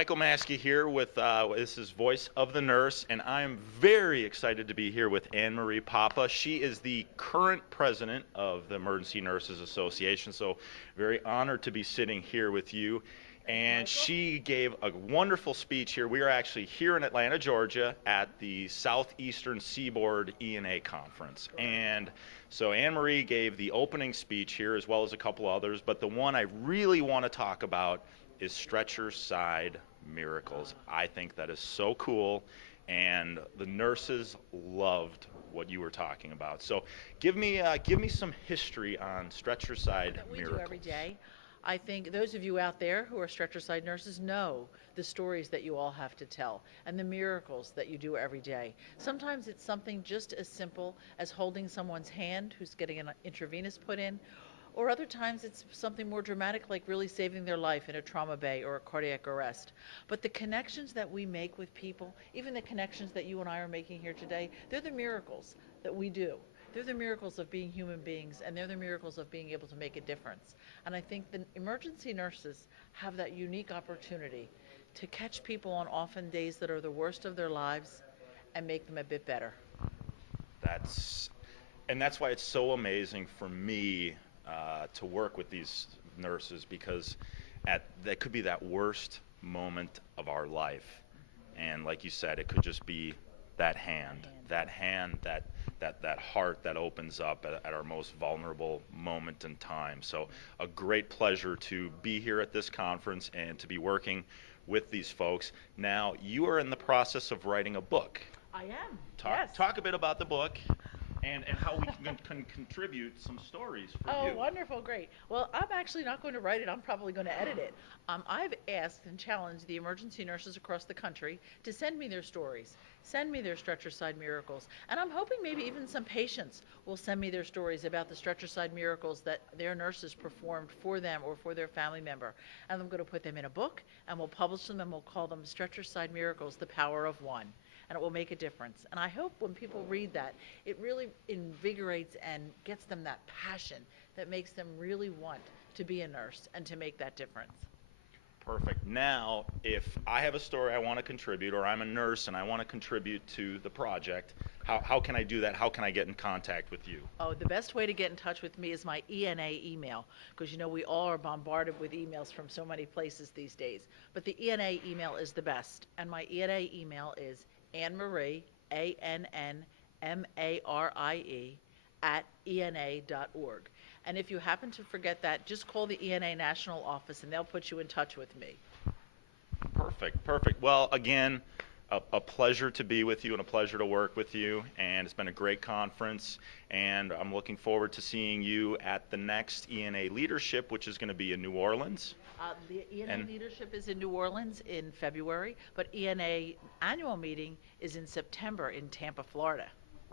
Michael Maske here with, this is Voice of the Nurse, and I am very excited to be here with AnnMarie Papa. She is the current president of the Emergency Nurses Association, so very honored to be sitting here with you. And she gave a wonderful speech here. We are actually here in Atlanta, Georgia at the Southeastern Seaboard ENA Conference. And so AnnMarie gave the opening speech here as well as a couple others, but the one I really want to talk about is stretcher side miracles. I think that is so cool, and the nurses loved what you were talking about. So give me some history on stretcher side miracles. We do every day. I think those of you out there who are stretcher side nurses know the stories that you all have to tell and the miracles that you do every day. Sometimes it's something just as simple as holding someone's hand who's getting an intravenous put in, or other times it's something more dramatic like really saving their life in a trauma bay or a cardiac arrest. But the connections that we make with people, even the connections that you and I are making here today, they're the miracles that we do. They're the miracles of being human beings, and they're the miracles of being able to make a difference. And I think the emergency nurses have that unique opportunity to catch people on often days that are the worst of their lives and make them a bit better. That's why it's so amazing for me to work with these nurses, because that could be that worst moment of our life, and like you said, it could just be that hand, that heart that opens up at our most vulnerable moment in time. So a great pleasure to be here at this conference and to be working with these folks. Now, you are in the process of writing a book. I am. Yes. Talk a bit about the book and how we can contribute some stories for you. Oh, wonderful, great. Well, I'm actually not going to write it. I'm probably going to edit it. I've asked and challenged the emergency nurses across the country to send me their stories, send me their stretcher side miracles, and I'm hoping maybe even some patients will send me their stories about the stretcher side miracles that their nurses performed for them or for their family member. And I'm going to put them in a book, and we'll publish them, and we'll call them Stretcher Side Miracles, The Power of One. And it will make a difference. And I hope when people read that, it really invigorates and gets them that passion that makes them really want to be a nurse and to make that difference. Perfect. Now, if I have a story I want to contribute, or I'm a nurse and I want to contribute to the project, how can I do that? How can I get in contact with you? Oh, the best way to get in touch with me is my ENA email, because you know we all are bombarded with emails from so many places these days. But the ENA email is the best, and my ENA email is AnnMarie, AnnMarie, @ENA.org. And if you happen to forget that, just call the ENA National Office and they'll put you in touch with me. Perfect, perfect. Well, again, a pleasure to be with you and a pleasure to work with you, and it's been a great conference, and I'm looking forward to seeing you at the next ENA Leadership, which is going to be in New Orleans. The ENA Leadership is in New Orleans in February, but ENA annual meeting is in September in Tampa, Florida.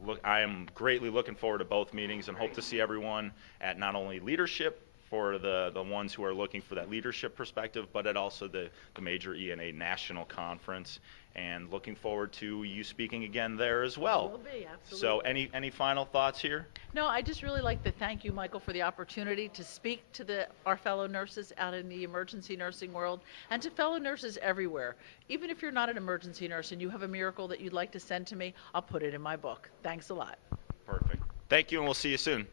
Look, I am greatly looking forward to both meetings and hope to see everyone at not only Leadership for the ones who are looking for that leadership perspective, but at also the major ENA National Conference, and looking forward to you speaking again there as well. Will be, absolutely. So any final thoughts here? No, I just really like to thank you, Michael, for the opportunity to speak to our fellow nurses out in the emergency nursing world, and to fellow nurses everywhere. Even if you're not an emergency nurse and you have a miracle that you'd like to send to me, I'll put it in my book. Thanks a lot. Perfect. Thank you, and we'll see you soon.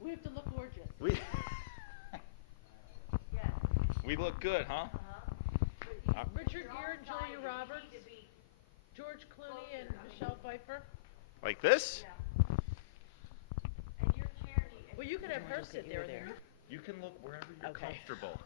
We have to look gorgeous. Yes. We look good, huh? Richard Gere and Julia Roberts, George Clooney and Michelle Pfeiffer. Like this? Yeah. And your chair. Well, you could have her sit there. You can look wherever you're comfortable.